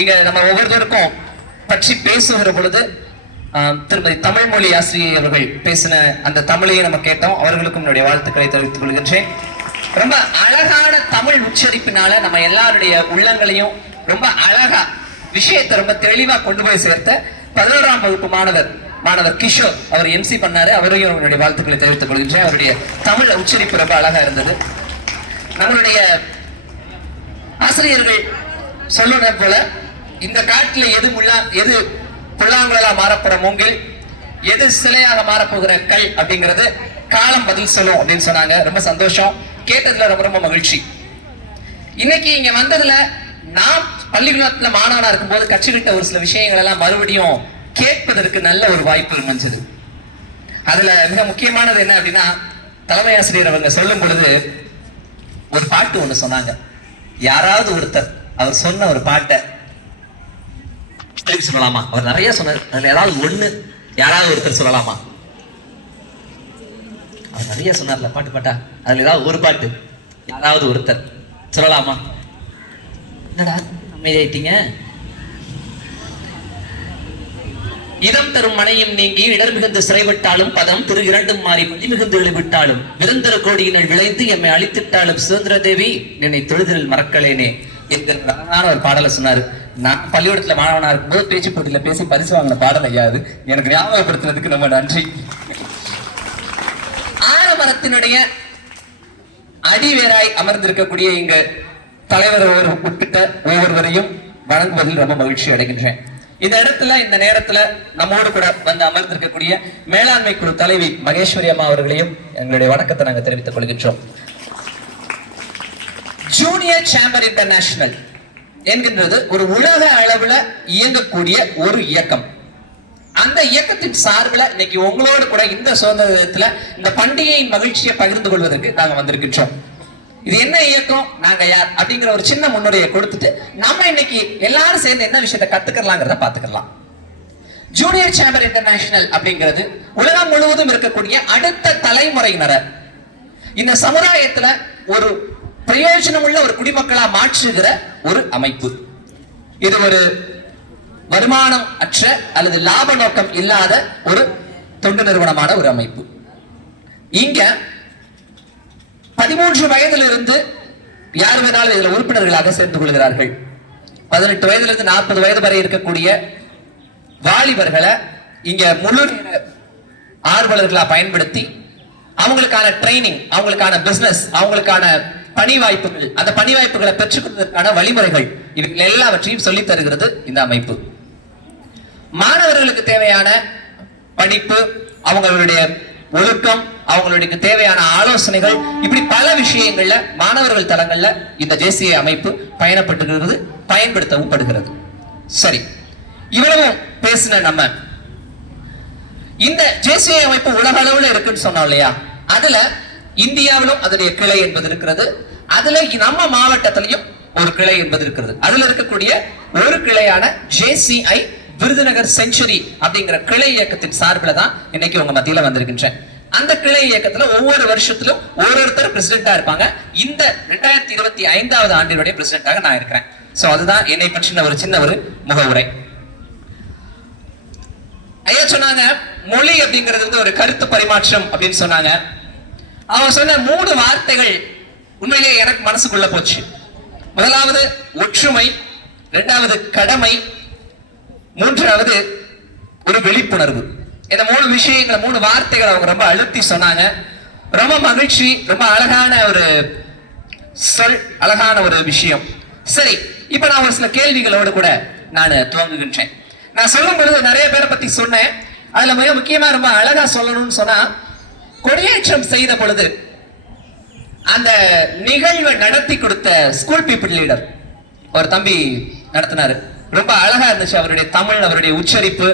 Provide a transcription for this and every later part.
இங்க நம்ம ஒவ்வொருத்தருக்கும் பற்றி பேசுகிற பொழுது திருமதி தமிழ்மொழி ஆசிரியை அவர்கள் பேசின அந்த தமிழையை நம்ம கேட்டோம். அவர்களுக்கும் என்னுடைய வாழ்த்துக்களை தெரிவித்துக் கொள்கின்றேன். ரொம்ப அழகான தமிழ் உச்சரிப்பினால நம்ம எல்லாருடைய உள்ளங்களையும் ரொம்ப அழகா விஷயத்தை ரொம்ப தெளிவா கொண்டு போய் சேர்த்த 11ஆம் வகுப்பு மாணவர் கிஷோர் அவர் எம்சி பண்ணாரு. அவரையும் என்னுடைய வாழ்த்துக்களை தெரிவித்துக் கொள்கின்றேன். அவருடைய தமிழ் உச்சரிப்பு ரொம்ப அழகா இருந்தது. நம்மளுடைய ஆசிரியர்கள் சொல்லுவதை போல இந்த காட்டில் எது புல்லாங்குழலா மாறப்போற மூங்கில், எது சிலையாக மாறப்போகிற கல் அப்படிங்கிறது காலம் பதில் சொல்லும் அப்படின்னு சொன்னாங்க. ரொம்ப சந்தோஷம், கேட்டதுல ரொம்ப ரொம்ப மகிழ்ச்சி. இன்னைக்கு இங்க வந்ததுல நான் பள்ளிக்கூடத்துல மாணவனா இருக்கும்போது கற்றுக்கிட்ட ஒரு சில விஷயங்கள் எல்லாம் மறுபடியும் கேட்பதற்கு நல்ல ஒரு வாய்ப்பு அமைஞ்சது. அதுல மிக முக்கியமானது என்ன அப்படின்னா, தலைமை ஆசிரியர் அவங்க சொல்லும் பொழுது ஒரு பாட்டு ஒண்ணு சொன்னாங்க. யாராவது ஒருத்தர் அவர் சொன்ன ஒரு பாட்டை சொல்லலாமா? அவர் நிறைய சொன்னார், அதுல ஏதாவது ஒண்ணு யாராவது ஒருத்தர் சொல்லலாமா? அவர் நிறைய சொன்னார்ல பாட்டா, அதுல ஏதாவது ஒரு பாட்டு யாராவது ஒருத்தர் சொல்லலாமா? என்னடா அமைதியாயிட்டீங்க? இதம் தரும் மனையும் நீங்கி இடர் மிகுந்து சிறைவிட்டாலும் பதம் திரு இரண்டும் மாறி மொழி மிகுந்து விட்டாலும் விருந்தர கோடியினர் விளைந்து எம்மை அழித்திட்டாலும் சுதந்திர தேவி என்னை தொழுதில் மறக்கலேனே என்கிற அழகான ஒரு பாடலை சொன்னாரு. நான் பள்ளிக்கூடத்துல மாணவனா இருக்கும்போது பேச்சு போட்டியில பேசி பரிசு வாங்கின பாடல் ஐயாது. எனக்கு ஞாபகப்படுத்துறதுக்கு ரொம்ப நன்றி. ஆலமரத்தினுடைய அடிவேராய் அமர்ந்திருக்கக்கூடிய இங்க தலைவர் உட்பட்ட ஒவ்வொருவரையும் வணங்குவதில் ரொம்ப மகிழ்ச்சி அடைகின்றேன். இந்த இடத்துல இந்த நேரத்துல நம்மோடு கூட வந்து அமர்ந்திருக்கக்கூடிய மேலாண்மை குழு தலைவி மகேஸ்வரி அம்மா அவர்களையும் எங்களுடைய வணக்கத்தை நாங்கள் தெரிவித்துக் கொள்கின்றோம். ஜூனியர் சேம்பர் இன்டர்நேஷனல் என்கின்றது ஒரு உலக அளவுல இயங்கக்கூடிய ஒரு இயக்கம். அந்த இயக்கத்தின் சார்பில் இன்னைக்கு உங்களோடு கூட இந்த சுதந்திரத்துல இந்த பண்டிகையின் மகிழ்ச்சியை பகிர்ந்து கொள்வதற்கு நாங்க வந்திருக்கின்றோம். இது என்ன இயக்கம், நாங்க யார் அப்படிங்கிற ஒரு சின்ன முன்னுரையை கொடுத்துட்டு நம்ம இன்னைக்கு எல்லாரும் சேர்ந்து என்ன விஷயத்தை கத்துக்கலாங்கிறத பாத்துக்கலாம். ஜூனியர் சேம்பர் இன்டர்நேஷனல் அப்படிங்கிறது உலகம் முழுவதும் இருக்கக்கூடிய அடுத்த தலைமுறையினரை இந்த சமுதாயத்துல ஒரு பிரயோஜனம் உள்ள ஒரு குடிமக்களா மாற்றுகிற ஒரு அமைப்பு. இது ஒரு வருமானம் அற்ற அல்லது லாப நோக்கம் இல்லாத ஒரு தொண்டு நிறுவனமான ஒரு அமைப்பு. இங்க 13 வயதிலிருந்து யார் வேணாலும் இதுல உறுப்பினர்களாக சேர்ந்து கொள்கிறார்கள். 18 வயதிலிருந்து 40 வயது வரை இருக்கக்கூடிய வாலிபர்களை இங்க முழு ஆர்வலர்களா பயன்படுத்தி அவங்களுக்கான ட்ரைனிங், அவங்களுக்கான பிசினஸ், அவங்களுக்கான பணி வாய்ப்புகள், அந்த பணி வாய்ப்புகளை பெற்றுக்கொள்வதற்கான வழிமுறைகள் இவங்க எல்லாவற்றையும் சொல்லித் தருகிறது இந்த அமைப்பு. மாணவர்களுக்கு தேவையான படிப்பு, அவங்களுடைய ஒழுக்கம், அவங்களுக்கு தேவையான ஆலோசனைகள், இப்படி பல விஷயங்கள்ல மாணவர்கள் தளங்கள்ல இந்த ஜேசிஐ அமைப்பு பயணப்பட்டுகிறது, பயன்படுத்தவும் படுகிறது. சரி, இவ்வளவு பேசின நம்ம இந்த ஜேசிஐ அமைப்பு உலக அளவுல இருக்குன்னு சொன்னோம் இல்லையா? அதுல இந்தியாவிலும் அதனுடைய கிளை என்பது இருக்கிறது. அதுல நம்ம மாவட்டத்திலையும் ஒரு கிளை என்பது இருக்கிறது. அதுல இருக்கக்கூடிய ஒரு கிளையான ஜேசிஐ விருதுநகர் செஞ்சுரி அப்படிங்கிற கிளை இயக்கத்தின் சார்பில் தான் இன்னைக்கு உங்க மத்தியில வந்திருக்கின்றேன். அந்த கிளை இயக்கத்துல ஒவ்வொரு வருஷத்திலும் ஒவ்வொருத்தர் பிரசிடென்டா இருப்பாங்க. இந்த 2025வது ஆண்டினுடைய பிரசிடென்டாக நான் இருக்கிறேன். சோ அதுதான் என்னை பற்றின ஒரு சின்ன ஒரு முகவுரை. ஐயா சொன்னாங்க மொழி அப்படிங்கிறது வந்து ஒரு கருத்து பரிமாற்றம் அப்படின்னு சொன்னாங்க. அவங்க சொன்ன 3 வார்த்தைகள் உண்மையிலேயே எனக்கு மனசுக்குள்ள போச்சு. முதலாவது ஒற்றுமை, 2வது கடமை, 3வது ஒரு விழிப்புணர்வு. இந்த 3 விஷயங்களை 3 வார்த்தைகள் அவங்க ரொம்ப அழுத்தி சொன்னாங்க. ரொம்ப மகிழ்ச்சி, ரொம்ப அழகான ஒரு சொல், அழகான ஒரு விஷயம். சரி, இப்ப நான் ஒரு சில கேள்விகளோடு கூட நான் துவங்குகின்றேன். நான் சொல்லும் பொழுது நிறைய பேரை பத்தி சொன்னேன். அதுல மிக முக்கியமா ரொம்ப அழகா சொல்லணும்னு சொன்னா, கொடியேற்றம் செய்த பொழுது அந்த நிகழ்வை நடத்தி கொடுத்த ஸ்கூல் பீப்புள் லீடர் ஒரு தம்பி நடத்தினாரு. ரொம்ப அழகா இருந்துச்சு. அவருடைய தமிழ், அவருடைய உச்சரிப்பு,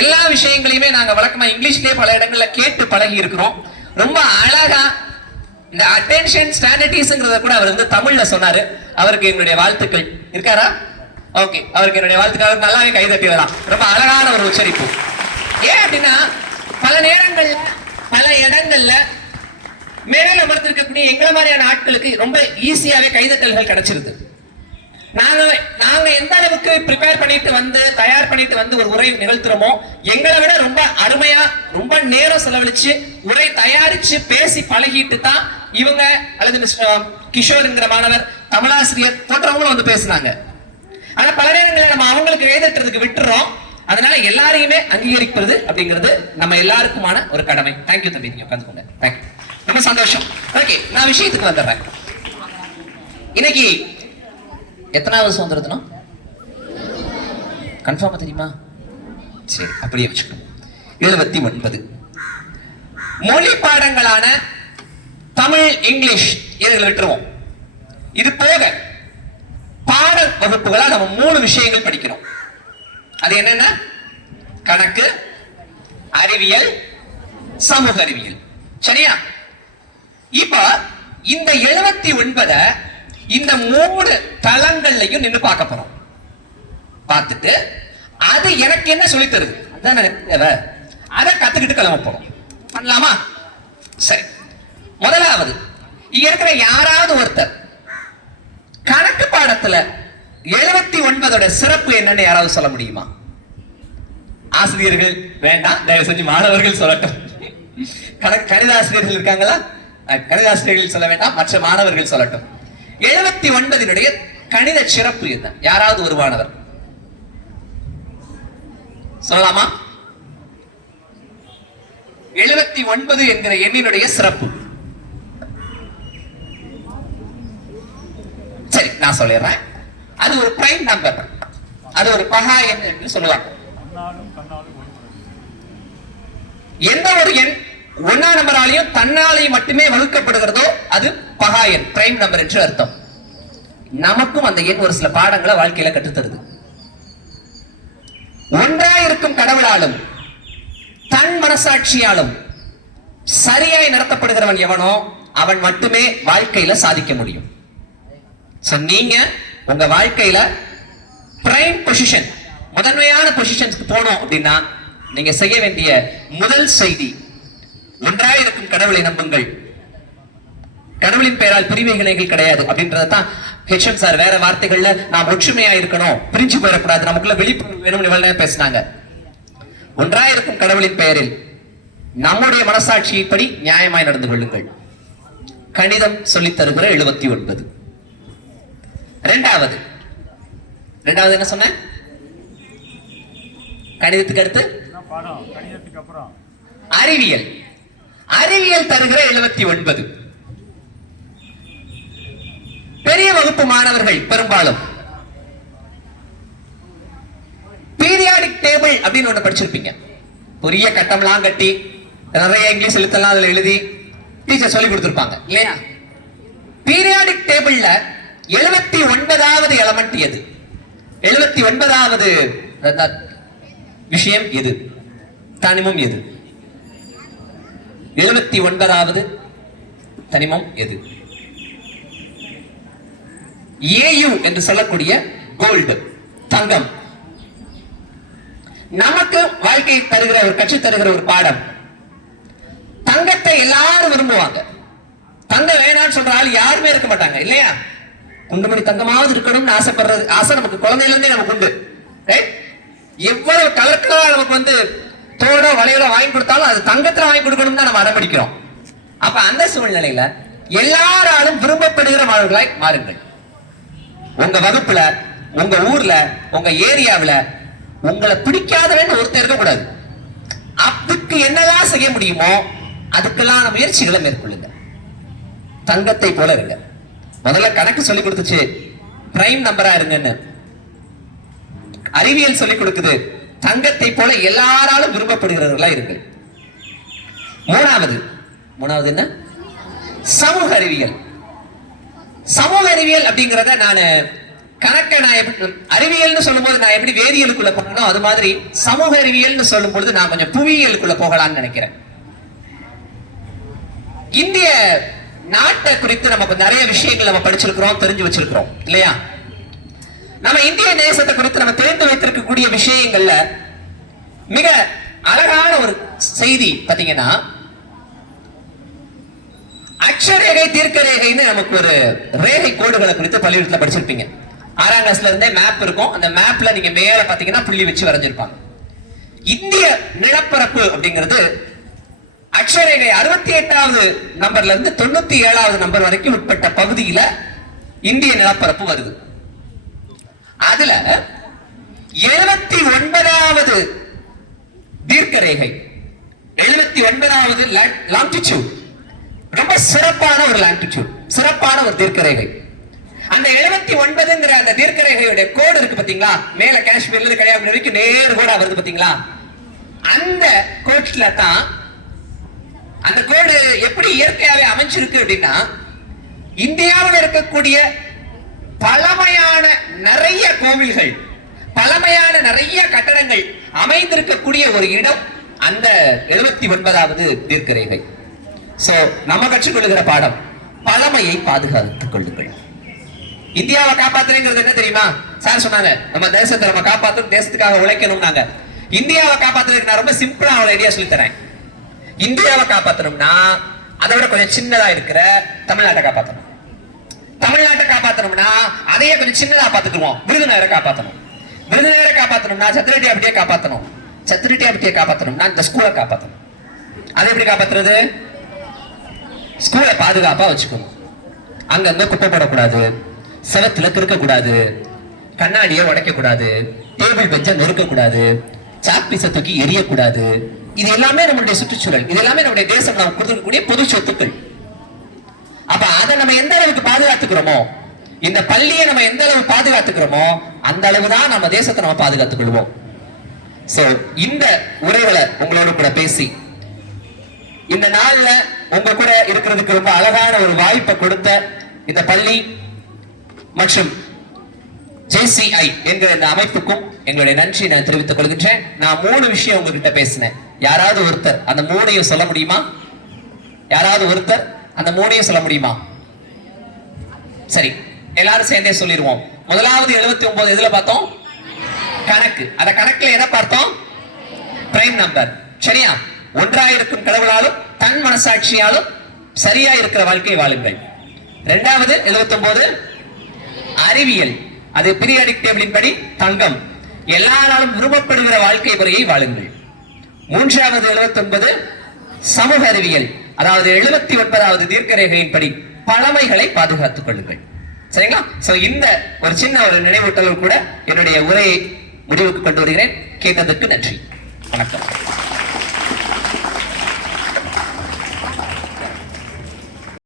எல்லா விஷயங்களையுமே நாங்க வழக்கமா இங்கிலீஷ்லயே பல இடங்கள்ல கேட்டு பழகி இருக்கிறோம். ரொம்ப அழகா இந்த அட்டென்ஷன் ஸ்டாண்டர்டிஸ்ங்கிறத கூட அவர் வந்து தமிழ்ல சொன்னாரு. அவருக்கு எங்களுடைய வாழ்த்துக்கள். இருக்காரா? ஓகே, அவருக்கு என்னுடைய வாழ்த்துக்கள். நல்லாவே கைதட்டி வரலாம். ரொம்ப அழகான ஒரு உச்சரிப்பு. ஏன் அப்படின்னா பல நேரங்கள்ல பல இடங்கள்ல மேடையில் அமர்ந்திருக்கக்கூடிய எங்களை மாதிரியான ஆட்களுக்கு ரொம்ப ஈஸியாவே கைதட்டல்கள் கிடைச்சிருது. நாங்க நாங்க எந்த அளவுக்கு ப்ரிப்பேர் பண்ணிட்டு வந்து தயார் பண்ணிட்டு வந்து ஒரு உரை நிகழ்த்துறோமோ எங்களை விட ரொம்ப அருமையா ரொம்ப நேரம் செலவழிச்சு உரை தயாரிச்சு பேசி பழகிட்டு தான் இவங்க அல்லது மிஸ்டர் கிஷோர்ங்கிற மாணவர் தமிழாசிரியர் போன்றவங்களும் வந்து பேசினாங்க. ஆனா பல நேரங்களில் நம்ம அவங்களுக்கு எழுதட்டுறதுக்கு விட்டுறோம். அதனால எல்லாரையுமே அங்கீகரிப்பது அப்படிங்கிறது நம்ம எல்லாருக்குமான ஒரு கடமை. தேங்க்யூ தம்பி, நீங்க உட்காந்துக்கோங்க. தேங்க்யூ, ரொம்ப சந்தோஷம். ஓகே, நான் விஷயத்துக்கு வந்துடுறேன். இன்னைக்கு எத்தனாவது சுதந்திர தினம் கன்ஃபார்மா தெரியுமா? சரி, அப்படியே வச்சுக்கணும். 79. மொழி பாடங்களான தமிழ், இங்கிலீஷ் இதில் விட்டுருவோம். இது போக பாட வகுப்புகளா நம்ம 3 விஷயங்கள் படிக்கிறோம். அது என்னன்னா கணக்கு, அறிவியல், சமூக அறிவியல். சரியா? இப்ப இந்த 79 இந்த 3 தளங்கள்லையும் நின்று பார்க்க போறோம். பார்த்துட்டு அது எனக்கு என்ன சொல்லி தருது அதான் தேவை, அதை கத்துக்கிட்டு கிளம்ப போறோம். பண்ணலாமா? சரி, முதலாவது இங்க இருக்கிற யாராவது ஒருத்தர் கணக்கு பாடத்துல 79 சிறப்பு என்னன்னு யாராவது சொல்ல முடியுமா? ஆசிரியர்கள் வேண்டாம், தயவு செஞ்சு மாணவர்கள் சொல்லட்டும். கணித ஆசிரியர்கள் இருக்காங்களா? கணிதாசிரியர்கள் சொல்ல வேண்டாம், மற்ற மாணவர்கள் சொல்லட்டும். 79 கணித சிறப்பு என்ன? யாராவது ஒரு மாணவர் சொல்லலாமா? 79 என்கிற எண்ணினுடைய சிறப்பு. சரி, நான் சொல்லிடுறேன். அது ஒரு பிரைம் நம்பர், அது ஒரு பகா எண் என்று சொல்லுவாங்க. எந்த ஒரு எண் 1ஆம் நம்பராலையும் தன்னாலையும் மட்டுமே வகுக்கப்படுகிறதோ அது பகா எண், பிரைம் நம்பர் என்று அர்த்தம். நமக்கும் அந்த எண் ஒரு சில பாடங்களை வாழ்க்கையில கற்றுத்தருது. ஒன்றாயிருக்கும் கடவுளாலும் தன் மனசாட்சியாலும் சரியாய் நடத்தப்படுகிறவன் எவனோ அவன் மட்டுமே வாழ்க்கையில சாதிக்க முடியும். நீங்க உங்க வாழ்க்கையில பிரைம் பொசிஷன், முதன்மையான பொசிஷனுக்கு போனோம் அப்படின்னா நீங்க செய்ய வேண்டிய முதல் செய்தி, ஒன்றாயிருக்கும் கடவுளை நம்புங்கள், கடவுளின் பெயரால் பிரிவினைகள் கிடையாது அப்படின்றதான் ஹெச்எம் சார் வேற வார்த்தைகள்ல நாம் ஒற்றுமையா இருக்கணும், பிரிஞ்சு போயிடக்கூடாது, நமக்குள்ள விழிப்புணர்வு வேணும்னு பேசினாங்க. ஒன்றாயிருக்கும் கடவுளின் பெயரில் நம்முடைய மனசாட்சியைப்படி நியாயமாய் நடந்து கொள்ளுங்கள். கணிதம் சொல்லித் தருகிற 79. இரண்டாவது என்ன சொன்ன? கணிதத்துக்கு அடுத்து அறிவியல். அறிவியல் தருகிற 79. பெரிய வகுப்பு மாணவர்கள் பெரும்பாலும் பீரியாடிக் டேபிள் அப்படின்னு ஒண்ணு படிச்சிருப்பீங்க. பெரிய கட்டம்லாம் கட்டி நிறைய இங்கிலீஷ் எழுத்தெல்லாம் அதுல எழுதி டீச்சர் சொல்லி கொடுத்திருப்பாங்க இல்லையா? பீரியாடிக் டேபிள்ல 79வது எலமெண்ட் எது? 79வது விஷயம் எது? தனிமம் எது? 79வது தனிமம் எது? ஏயு என்று சொல்லக்கூடிய கோல்டு, தங்கம். நமக்கு வாழ்க்கை தருகிற ஒரு கட்சி தருகிற ஒரு பாடம். தங்கத்தை எல்லாரும் விரும்புவாங்க. தங்கம் வேணான்னு சொல்ற ஆள் யாருமே இருக்க மாட்டாங்க இல்லையா? குண்டுமணி தங்கமாவது இருக்கணும்னு ஆசைப்படுறது ஆசை நமக்கு குழந்தையில இருந்தே நமக்கு உண்டு. எவ்வளவு கலர்களா நமக்கு தோட வளையல வாங்கி கொடுத்தாலும் அது தங்கத்துல வாங்கி கொடுக்கணும் தான் நம்ம அடம்பிடிக்கிறோம். அப்ப அந்த சூழ்நிலையில எல்லாராலும் விரும்பப்படுகிற மாணவர்களாய் மாறுங்கள். உங்க வகுப்புல, உங்க ஊர்ல, உங்க ஏரியாவில் உங்களை பிடிக்காதவன்னு ஒருத்தர் இருக்க கூடாது. அதுக்கு என்னெல்லாம் செய்ய முடியுமோ அதுக்கெல்லாம் முயற்சிகளை மேற்கொள்ளுங்க. தங்கத்தை போல இருங்க. முதல்ல கணக்கு சொல்லி கொடுத்துச்சு பிரைம் நம்பரா இருங்கன்னு. அறிவியல் சொல்லிக் கொடுக்குது தங்கத்தை போல எல்லாராலும் விரும்பப்படுகிறவர்களா இருக்கு. மூணாவது என்ன? சமூக அறிவியல். சமூக அறிவியல் அப்படிங்கிறத நான் கணக்கை அறிவியல்னு சொல்லும் போது நான் எப்படி வேதியியலுக்குள்ள போனோம் அது மாதிரி சமூக அறிவியல்னு சொல்லும் பொழுது நான் கொஞ்சம் புவியியலுக்குள்ள போகலாம்னு நினைக்கிறேன். இந்திய நாட்டை குறித்து நமக்கு நிறைய விஷயங்கள் நம்ம படிச்சிருக்கிறோம், தெரிஞ்சு வச்சிருக்கிறோம் இல்லையா? நம்ம இந்திய தேசத்தை குறித்து நம்ம தெரிந்து வைத்திருக்கக்கூடிய விஷயங்கள்ல மிக அழகான ஒரு செய்தி பாத்தீங்கன்னா, அக்ஷரேகை தீர்க்க ரேகைன்னு நமக்கு ஒரு ரேகை கோடுகளை குறித்து பள்ளிக்கூடத்துல படிச்சிருப்பீங்க. 6ஆம் கிளாஸ்ல இருந்தே மேப் இருக்கும். அந்த மேப்ல நீங்க மேல பாத்தீங்கன்னா புள்ளி வச்சு வரைஞ்சிருப்பாங்க. இந்திய நிலப்பரப்பு அப்படிங்கிறது அட்சரேகை 68வது நம்பர்ல இருந்து 97வது நம்பர் வரைக்கும் உட்பட்ட பகுதியில இந்திய நிலப்பரப்பு வருது. அதுல 79வது தீர்க்க ரேகை, 79வது லாங்கிடியூட், ரொம்ப சிறப்பான ஒரு லாங்கிடியூட், சிறப்பான ஒரு தீர்க்க ரேகை. அந்த 79ங்கிற அந்த தீர்க்க ரேகையுடைய கோடு இருக்கு பாத்தீங்களா, மேல காஷ்மீர்ல இருந்து கன்னியாகுமரி வரைக்கும் நேர் கோடா வருது பாத்தீங்களா, அந்த கோட்ல தான் அந்த கோடு எப்படி இயற்கையாவே அமைஞ்சிருக்கு அப்படின்னா, இந்தியாவில் இருக்கக்கூடிய பழமையான நிறைய கோவில்கள், பழமையான நிறைய கட்டடங்கள் அமைந்திருக்கக்கூடிய ஒரு இடம் அந்த 79வது தீர்க்க ரேகை. சோ நம்ம கற்றுக்கொள்ளுகிற பாடம், பழமையை பாதுகாத்துக் கொள்ளுங்கள். இந்தியாவை காப்பாத்துறேங்கிறது என்ன தெரியுமா? சார் சொன்னாங்க, நம்ம தேசத்தை நம்ம காப்பாற்றணும், தேசத்துக்காக உழைக்கணும்னாங்க. இந்தியாவை காப்பாத்துறதுக்கு நான் ரொம்ப சிம்பிளா ஒரு ஐடியா சொல்லி தரேன். இந்தியாவை காப்பாற்றணும்னா அதை விட கொஞ்சம் சின்னதா இருக்கிற தமிழ்நாட்டை காப்பாற்றணும். தமிழ்நாட்டை காப்பாற்றணும்னா அதையே கொஞ்சம் சின்னதா பார்த்துக்குவோம், விருதுநகரை காப்பாற்றணும். விருதுநகரை காப்பாற்றணும்னா சத்திரட்டியாபட்டியை காப்பாற்றணும். சத்திரட்டியாபட்டியை காப்பாற்றணும்னா இந்த ஸ்கூலை காப்பாற்றணும். அதை எப்படி காப்பாத்துறது? ஸ்கூலை பாதுகாப்பா வச்சுக்கணும். அங்கங்க குப்பை போடக்கூடாது, செவத்துல கிறுக்க கூடாது, கண்ணாடியை உடைக்க கூடாது, டேபிள் பெஞ்சை நொறுக்க கூடாது, சாக்பீஸை தூக்கி எரியக்கூடாது. இது எல்லாமே நம்மளுடைய சுற்றுச்சூழல், இது எல்லாமே நம்முடைய தேசம் நாம் கொடுக்கக்கூடிய பொது சொத்துக்கள். அப்ப அதை நம்ம எந்த அளவுக்கு பாதுகாத்துக்கிறோமோ, இந்த பள்ளியை நம்ம எந்த அளவு பாதுகாத்துக்கிறோமோ அந்த அளவுதான் நம்ம தேசத்தை நம்ம பாதுகாத்துக் கொள்வோம். சோ இந்த உரைகளை உங்களோட கூட பேசி இந்த நாள்ல உங்க கூட இருக்கிறதுக்கு ரொம்ப அழகான ஒரு வாய்ப்பை கொடுத்த இந்த பள்ளி மற்றும் JCI என்கிற இந்த அமைப்புக்கும் எங்களுடைய நன்றி நான் தெரிவித்துக் கொள்கின்றேன். நான் 3 விஷயம் உங்ககிட்ட பேசினேன். யாராவது ஒருத்தர் அந்த 3ஐயும் சொல்ல முடியுமா? யாராவது ஒருத்தர் அந்த 3ஐயும் சொல்ல முடியுமா? சரி, எல்லாரும் சேர்ந்தே சொல்லிடுவோம். முதலாவது 79 எதுல பார்த்தோம்? கணக்கு. அந்த கணக்குல என்ன பார்த்தோம்? Prime number. சரியா? ஒன்றாயிருக்கும் கடவுளாலும் தன் மனசாட்சியாலும் சரியா இருக்கிற வாழ்க்கை வாழுங்கள். இரண்டாவது 79 அறிவியல், அது பீரியாடிக் டேபிளின் படி தங்கம், எல்லாராலும் விரும்பப்படுகிற வாழ்க்கை முறையை வாழுங்கள். மூன்றாவது 79 சமூக அறிவியல், அதாவது 79வது தீர்க்க ரேகையின் படி பழமைகளை பாதுகாத்துக் கொள்ளுங்கள். சரிங்களா? சோ இந்த ஒரு சின்ன ஒரு நினைவூட்டல் கூட என்னுடைய உரையை முடிவுக்கு கொண்டு வருகிறேன். கேட்டதற்கு நன்றி. வணக்கம்.